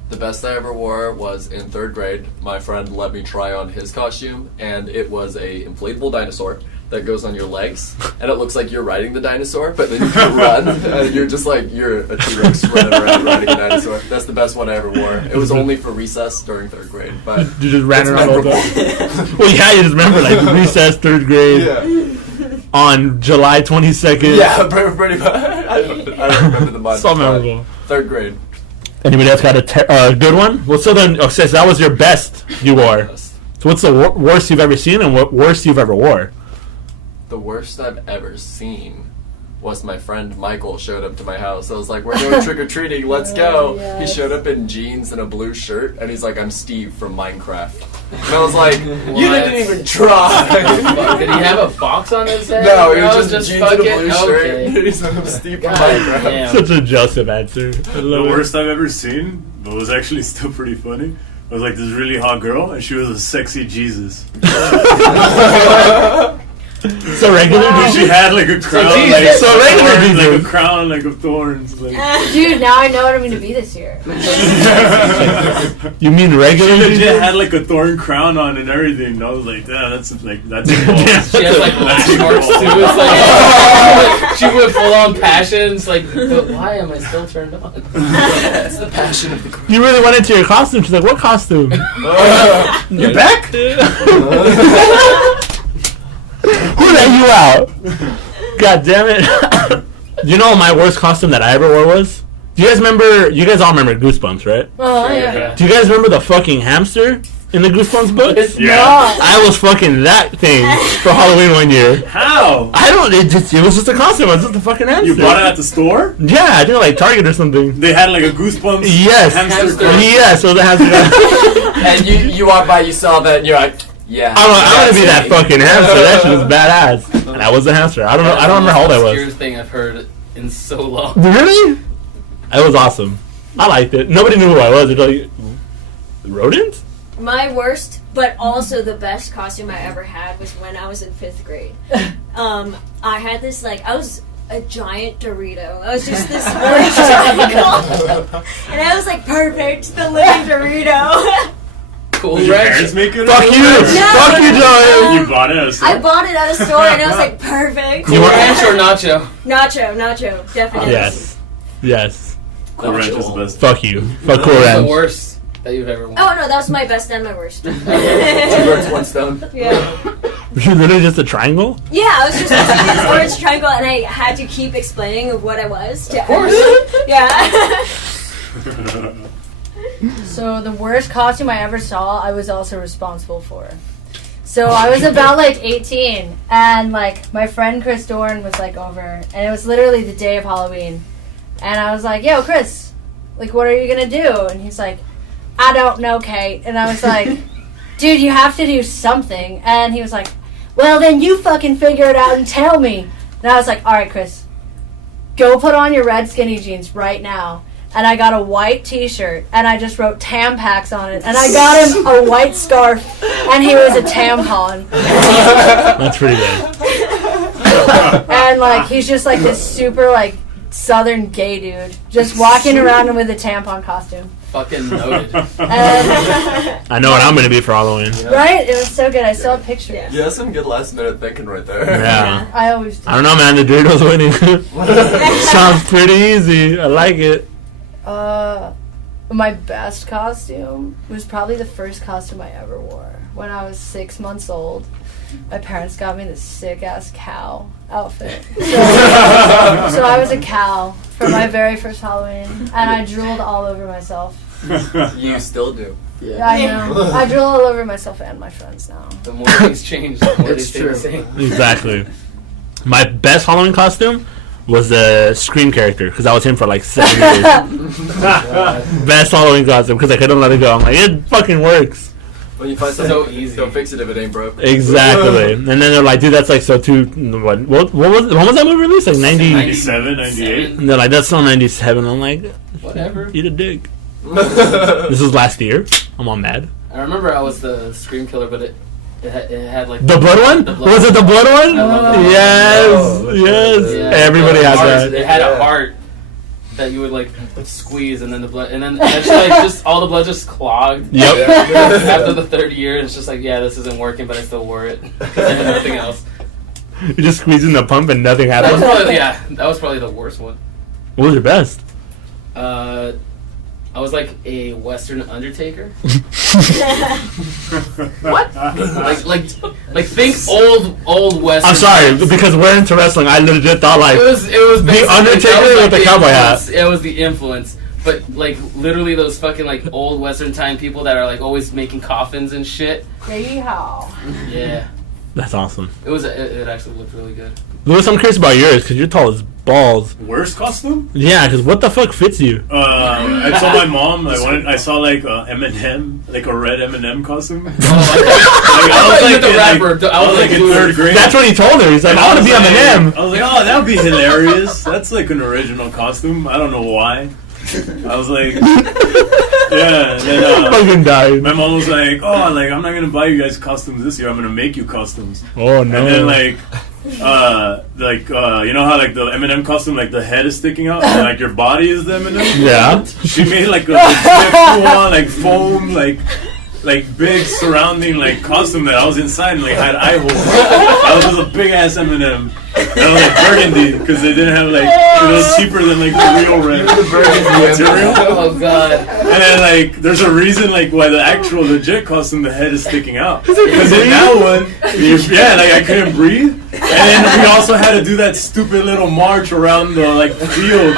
The best I ever wore was in 3rd grade. My friend let me try on his costume, and it was a inflatable dinosaur that goes on your legs, and it looks like you're riding the dinosaur, but then you can run, and you're just like, you're a T-Rex running around riding a dinosaur. That's the best one I ever wore. It was only for recess during 3rd grade, but You just ran it's around all memorable. day. Well, yeah, you just remember like recess, 3rd grade Yeah. on July 22nd. Yeah, pretty much. I don't remember the month. So but memorable. 3rd grade. Anybody else got a good one? Well, so then, so that was your best you wore. So what's the worst you've ever seen and what worst you've ever wore? The worst I've ever seen was my friend Michael showed up to my house. I was like, we're going trick-or-treating, let's go. yes. He showed up in jeans and a blue shirt, and he's like, I'm Steve from Minecraft. And I was like, you What? didn't even try. Did he have a box on his head? No, it was just jeans and a fucking- blue okay. shirt. He's like, I'm Steve from God Minecraft. damn. Such a Joseph answer. I The love it. worst I've ever seen, but was actually still pretty funny, was like this really hot girl, and she was a sexy Jesus. So regular Wow. She had like a crown, Jesus. like, So regular thorns, like Jesus. a crown, like of thorns. Like. Dude, now I know what I'm going to be this year. You mean She regular? legit Jesus? had like a thorn crown on and everything. And I was like, yeah, that's involved. She has like lash marks too. It's like she went full on passions. Like, but why am I still turned on? That's the passion of the group. You really went into your costume. She's like, what costume? You're back? Who let you out? God damn it. Do you know what my worst costume that I ever wore was? Do you guys remember, you guys all remember Goosebumps, right? Oh, yeah. Yeah. Do you guys remember the fucking hamster in the Goosebumps books? Yeah. I was fucking that thing for Halloween one year. How? I don't, it was just a costume. It was just a fucking hamster. You bought it at the store? Yeah, I think like Target or something. They had like a Goosebumps Yes. hamster. Yes, so the hamster. And you walk by, you saw that, and you're like, yeah. I want to be that that's me. fucking hamster. That shit was badass. And I was the hamster. I don't know how old I was. Weirdest thing I've heard in so long. Really? It was awesome. I liked it. Nobody knew who I was. They're like, rodent? My worst, but also the best costume I ever had was when I was in 5th grade. I had this, like, I was a giant Dorito. I was just this orange triangle. And I was like, perfect, the living Dorito. Cool Did your wrench. parents make it? Fuck or you! something? No. Fuck you, Joey! You bought it at a store? I bought it at a store and I was like, perfect. Cool ranch or nacho? Nacho, definitely. Yes. Yes. Cool Ranch is the best. Fuck you. Fuck Cool What's the Ranch. worst that you've ever worn? Oh no, that was my best and my worst. 2 birds, 1 stone. Yeah. Was you literally just a triangle? Yeah, I was just watching this orange triangle and I had to keep explaining of what I was. Of course. Yeah. So the worst costume I ever saw, I was also responsible for. So I was about like 18, and like my friend Chris Dorn was like over, and it was literally the day of Halloween. And I was like, "Yo, Chris, like, what are you gonna do?" And he's like, "I don't know, Kate." And I was like, "Dude, you have to do something." And he was like, "Well, then you fucking figure it out and tell me." And I was like, "All right, Chris, go put on your red skinny jeans right now." And I got a white t-shirt, and I just wrote Tampax on it. And I got him a white scarf, and he was a tampon. That's pretty good. And, like, he's just, like, this super, like, southern gay dude. Just walking around with a tampon costume. Fucking noted. And, I know what I'm gonna be for Halloween. right? It was so good. I saw a picture. Yeah, some good last minute thinking right there. Yeah. I always do. I don't know, man. The Doritos winning. Sounds pretty easy. I like it. My best costume was probably the first costume I ever wore. when I was 6 months old, my parents got me this sick ass cow outfit. So I was a cow for my very first Halloween, and I drooled all over myself. You still do. Yeah, I know. I drool all over myself and my friends now. The more things change, the more they It's stay true. the same. Exactly. My best Halloween costume was the Scream character because I was him for like 7 years. Best Halloween costume because I couldn't let it go. I'm like, it fucking works. When you find So something, easy. don't fix it if it ain't broke. Exactly. And then they're like, dude, that's like so too. When was that movie released? Like 90. 97, 98. And they're like, that's still 97. I'm like, Whatever. eat a dick. This was last year. I'm all mad. I remember I was the Scream Killer, but it had like The blood one? The blood Was it the blood one? I love it. Yes, yes. Yeah. Everybody has Heart. that. It had a heart that you would like squeeze, and then the blood, and then eventually, like, just all the blood just clogged. Yep. After the third year, it's just like, yeah, this isn't working, but I still wore it because I had nothing else. You're just squeezing the pump and nothing That was happens. that was probably the worst one. What was your best? I was like a Western Undertaker. What? Like think old Western. I'm sorry, times. because we're into wrestling. I legit thought like It was the basically- Undertaker that was, like, with the cowboy hat. influence. It was the influence. But like literally those fucking like old Western time people that are like always making coffins and shit. Yeehaw. Yeah, That's awesome. it actually looked really good. Louis, I'm curious about yours because you're tall as balls. Worst costume? Yeah, because what the fuck fits you? I told my mom I saw like M&M, like a red M&M costume. I was like the rapper. I was like in third grade. That's what he told her. He's like, I want to be Eminem. I was like, oh, that would be hilarious. That's like an original costume. I don't know why. I was like, yeah. And then, Fucking died. my mom was like, oh, like I'm not gonna buy you guys costumes this year. I'm gonna make you costumes. Oh no. And then like you know how like the M&M costume, like the head is sticking out and like your body is the M&M. Yeah. She made like a like foam like big surrounding like costume that I was inside and like had eye holes. That was just a big ass M&M. That was like burgundy because they didn't have like it was cheaper than like the real red material. Oh god. And then like there's a reason like why the actual legit costume the head is sticking out. Because in that one, like I couldn't breathe. And then we also had to do that stupid little march around the like field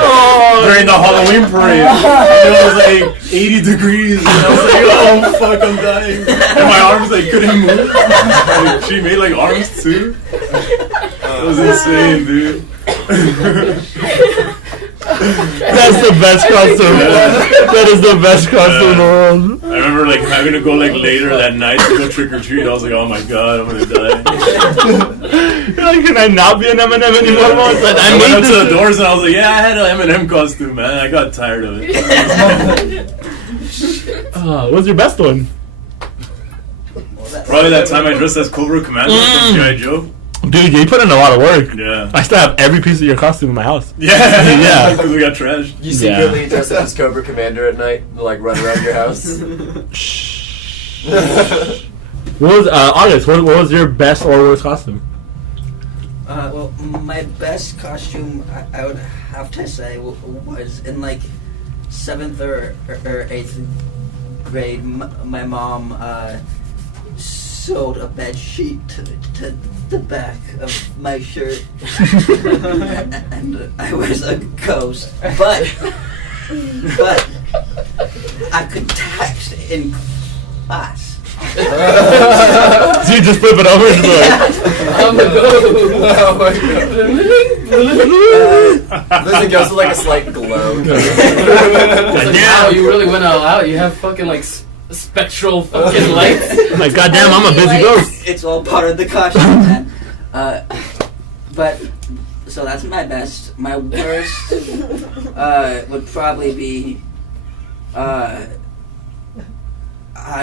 during the Halloween parade. And it was like 80 degrees and I was like, oh fuck, I'm dying. And my arms like couldn't move. Like, she made like arms too. It was insane, dude. That's the best costume. That is the best costume in the world. I remember like having to go like later that night to go trick or treat. I was like, oh my god, I'm gonna die. You're like, can I not be an Eminem anymore? Like, I I went made up to the this. doors and I was like, yeah, I had an M&M costume, man. I got tired of it. What's your best one? Probably that time I dressed as Cobra Commander from G.I. Joe. Dude, you put in a lot of work. Yeah. I still have every piece of your costume in my house. Yeah. Yeah. Because we got trashed. You secretly dress up as Cobra Commander at night, like run around your house. What was August? What was your best or worst costume? Well, my best costume, I would have to say, was in like 7th or 8th grade. My mom sewed a bed sheet to the back of my shirt, and I was a ghost. But I could text in class. So you just flip it over and be like, There's a ghost with like a slight glow. Wow, you really went all out. You have fucking like spectral fucking lights. like, goddamn, I'm a busy ghost. It's all part of the costume, man. But so that's my best. My worst would probably be I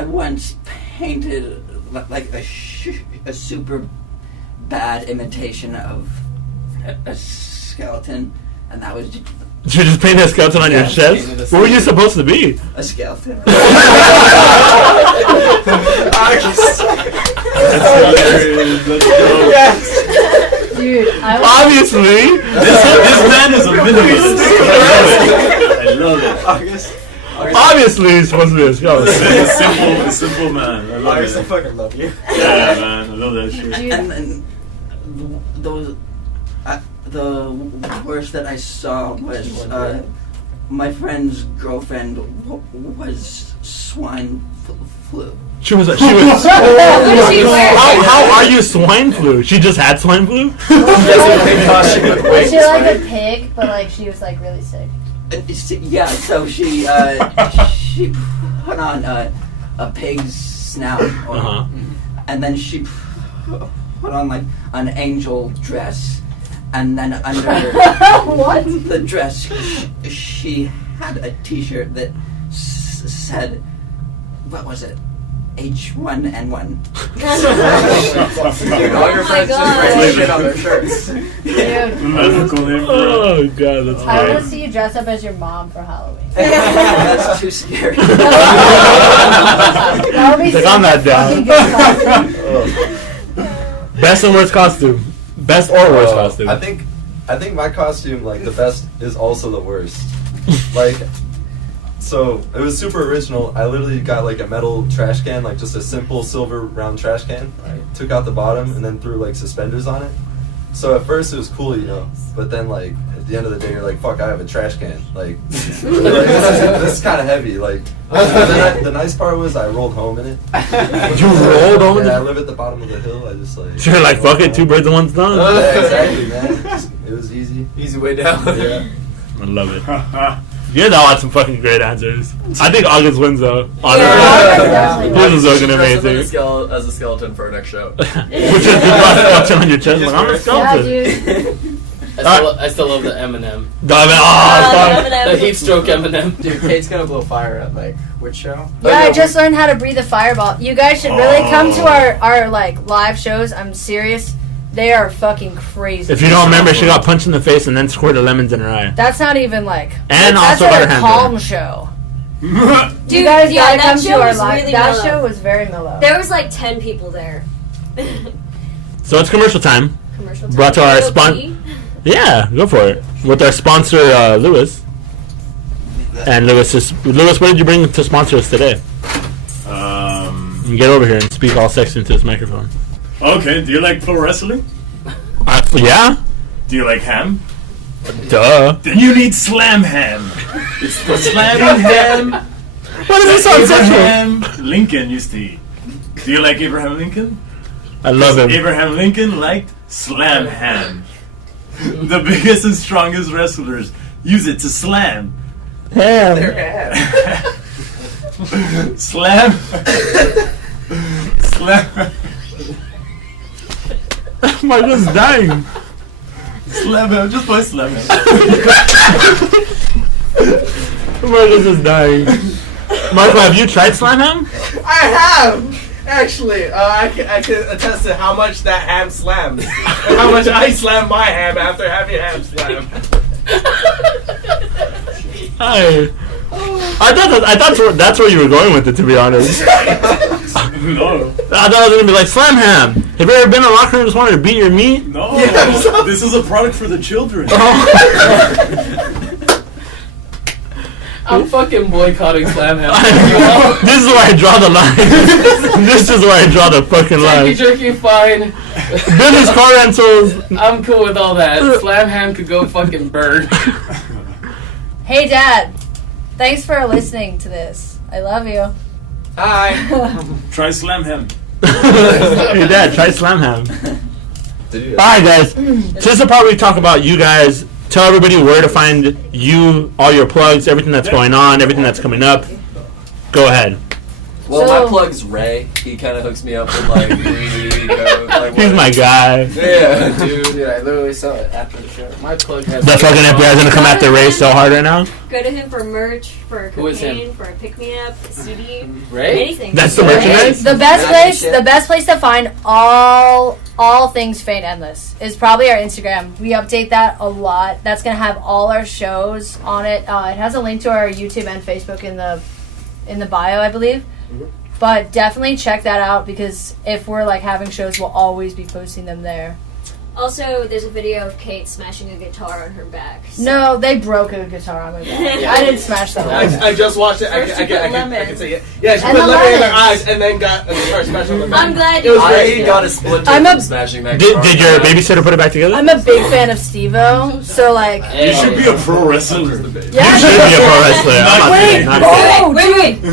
once painted like a super bad imitation of a skeleton, and that was Did you just paint that skeleton on your Yeah. chest? What were you supposed to be? a skeleton. Dude, Obviously. This man is a minimalist. I love it. August Obviously, he's supposed to be a skeleton. A simple man. I love I it. still fucking love you. Yeah, man. I love that shit. And the worst that I saw was my friend's girlfriend was swine flu. She was. What did she wear? How are you swine flu? She just had swine flu? Was she like a pig, but like she was like really sick? Yeah, so she put on a pig's snout, and then she put on like an angel dress, and then under the dress she had a T-shirt that said, what was it? H1N1. All your friends just write shit on their shirts. Medical name. Oh god, that's I want great. to see you dress up as your mom for Halloween. That's too scary. That would be Take such on that a down. fucking good costume. Best and worst costume. Best or worst costume. I think my costume, like, the best is also the worst. Like, so it was super original. I literally got like a metal trash can, like just a simple silver round trash can. Took out the bottom and then threw like suspenders on it. So at first it was cool, you know, but then like at the end of the day you're like, fuck, I have a trash can. Like, this is kind of heavy. Like, the nice part was I rolled home in it. You rolled home in it? Yeah, I live at the bottom of the hill. I just like. You're like, fuck it, 2 birds in one stone. Yeah, exactly, man. It was easy. Easy way down. Yeah. I love it. You guys all had some fucking great answers. I think August wins though. Yeah. This is fucking Dress up amazing. as a skeleton for our next show. Which is the best on your chest. Like, I'm a Yeah, skeleton. dude. I still love the Eminem. Oh, The heat stroke Eminem. Dude, Kate's gonna blow fire at like which show? Yeah, I just learned how to breathe a fireball. You guys should really come to our like live shows. I'm serious. They are fucking crazy. if you don't remember, she got punched in the face and then squirted lemons in her eye. That's not even like. And that's also like got a her hand calm there. show. Dude, You guys yeah, gotta that come show to our was live. really That mellow. show was very mellow. There was like 10 people there. So it's commercial time. Commercial Brought to our time. spon- Yeah, go for it. With our sponsor, Lewis. And Lewis, what did you bring to sponsor us today? You get over here and speak all sexy into this microphone. Okay, do you like pro wrestling? Yeah? Do you like ham? Duh. Then you need Slam Ham. It's the slamming ham. Why does this sound sexual? Abraham Lincoln used to eat. Do you like Abraham Lincoln? I love him. Abraham Lincoln liked Slam Ham. The biggest and strongest wrestlers use it to slam. Ham. Slam. Slam. Marco's dying. Slam him. Just play Slam him. Marcos is dying. Marco, have you tried Slam Ham? I have! Actually, I can attest to how much that ham slams. And how much I slam my ham after having ham slam. I thought that's where you were going with it, to be honest. No. I thought I was going to be like, Slam Ham. Have you ever been in a locker room and just wanted to beat your meat? No. This is a product for the children. I'm fucking boycotting Slam Ham. This is where I draw the line. This is where I draw the fucking Turkey line. jerky, fine. Business car rentals. I'm cool with all that. Slam Ham could go fucking burn. Hey, Dad. Thanks for listening to this. I love you. Hi. Try Slam Ham. Hey, Dad, try Slam Ham. Did you? Alright, guys. This is the part where we talk about you guys. Tell everybody where to find you, all your plugs, everything that's going on, everything that's coming up. Go ahead. Well, So- my plug's Ray. He kind of hooks me up with like like He's my guy. Yeah, dude. Dude, I literally saw it after the show. My plug has. The fucking FBI is gonna come after Ray so hard right now. Go to him for merch, for Who is him? cocaine, for a pick-me-up, a CD, Ray? anything. That's the Hey, merchandise? the best Yeah, place, shit. the best place to find all things Fate Endless is probably our Instagram. We update that a lot. That's gonna have all our shows on it. It has a link to our YouTube and Facebook in the bio, I believe. But definitely check that out because if we're like having shows, we'll always be posting them there. Also, there's a video of Kate smashing a guitar on her back. So. No, they broke a guitar on my back. Yeah. I didn't smash that one. I just watched it. I can see it. Yeah, she And put the lemon in her lemons. eyes and then got a guitar smash on the back. I'm glad It was you great. I got a splinter I'm a- from smashing that Did, guitar. did your babysitter put it back together? I'm a big fan of Steve-O, so like, You should be a pro wrestler. You should be a pro wrestler. I'm not Wait, kidding. Not oh, Wait.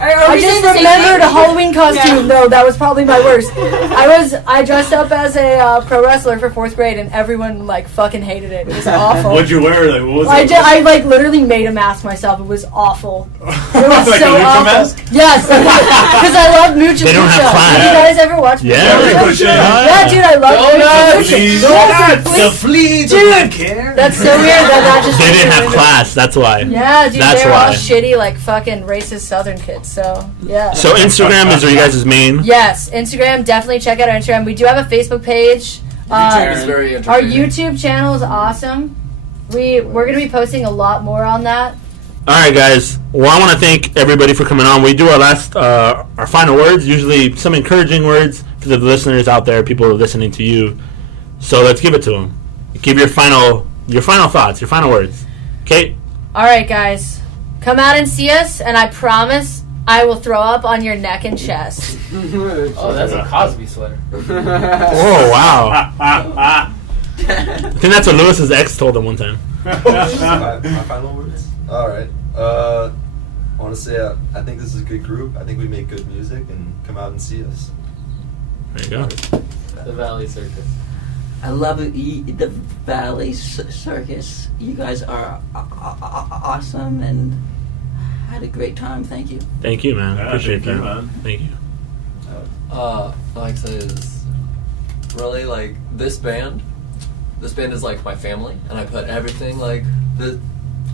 Are I we saying just the same remembered thing? a Halloween costume. No, that was probably my worst. I dressed up as a pro wrestler for 4th grade, and everyone like fucking hated it. It was awful. What'd you wear? Like, what was I it? did. I like literally made a mask myself. It was awful. It was Like so a lucha awful. mask? Yes, because I love Mucha They don't Lucha. have class. Have you guys ever watched Yeah. Mucha Yeah, Lucha? yeah. Yeah, dude, I love Mucha Lucha. Please. Yes, The please. fleas Dude. care. That's so weird that just. They didn't have class. That's why. Yeah, dude, That's they were all why. shitty, like fucking racist Southern kids. So yeah. So Instagram is your guys' main. Yes, Instagram. Definitely check out our Instagram. We do have a Facebook page. YouTube is very Our entertaining. YouTube channel is awesome. We're gonna be posting a lot more on that. All right, guys. Well, I want to thank everybody for coming on. We do our last, our final words. Usually, some encouraging words for the listeners out there, people who are listening to you. So let's give it to them. Give your final thoughts, your final words. Kate. All right, guys, come out and see us, and I promise I will throw up on your neck and chest. Oh, that's a Cosby sweater. Oh wow. I think that's what Lewis's ex told him one time. my final words? Alright. I want to say I think this is a good group. I think we make good music, and come out and see us. There you go. The Valley Circus. I love the Valley Circus. You guys are awesome, and I had a great time. Thank you. Thank you, man. Yeah, Appreciate thank that. you, man. Thank you. Like I say is really like this band. This band is like my family, and I put everything like the.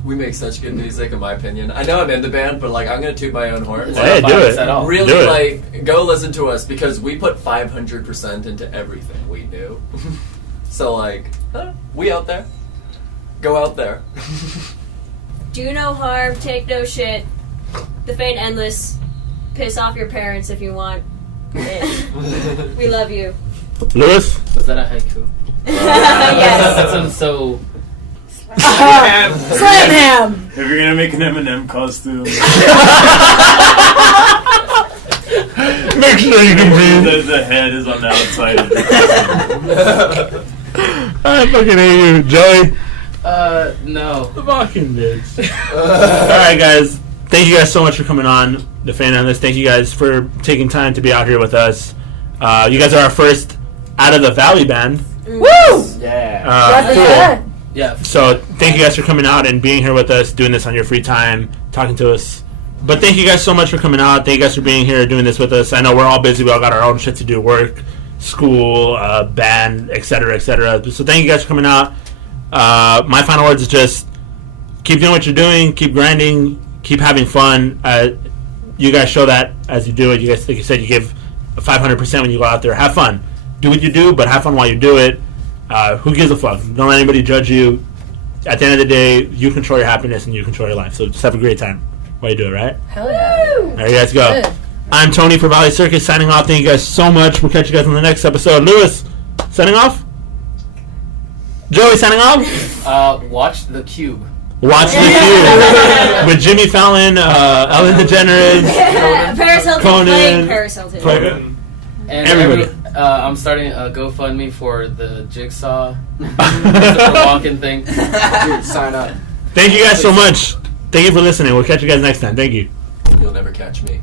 We make such good music, in my opinion. I know I'm in the band, but like I'm gonna toot my own horn. It's Hey, not do biased it. at all. Really, Do it. like go listen to us because we put 500% into everything we do. So like, we out there. Go out there. Do no harm, take no shit. The Fate Endless. Piss off your parents if you want. We love you. Lewis. Was that a haiku? Yes. That sounds so. Slam ham. If you're gonna make an Eminem costume, Make sure you can breathe. the head is on the outside of the costume. I fucking hate you, Joey. No. Fucking bitch. Alright, guys. Thank you guys so much for coming on the Fan on this. Thank you guys for taking time to be out here with us. You guys are our first out of the Valley band. Woo! Yeah. Cool. Represent. Yeah. So thank you guys for coming out and being here with us, doing this on your free time, talking to us. But thank you guys so much for coming out. Thank you guys for being here, doing this with us. I know we're all busy. We all got our own shit to do, work, school, band, etc., etc. So thank you guys for coming out. My final words is just keep doing what you're doing, keep grinding, keep having fun. You guys show that as you do it. You guys, like you said, you give 500% when you go out there. Have fun. Do what you do, but have fun while you do it. Who gives a fuck? Don't let anybody judge you. At the end of the day, you control your happiness and you control your life. So just have a great time while you do it, right? Hell yeah. There you guys go. Good. I'm Tony for Valley Circus signing off. Thank you guys so much. We'll catch you guys on the next episode. Lewis, signing off? Joey, signing off? Watch The Cube. Watch The Cube with Jimmy Fallon, Ellen DeGeneres, Paris Hilton Conan. playing Paris Hilton. And Everybody. I'm starting a GoFundMe for the Jigsaw Christopher Walken thing. Dude, sign up. Thank you guys so much. Thank you for listening. We'll catch you guys next time. Thank you. You'll never catch me.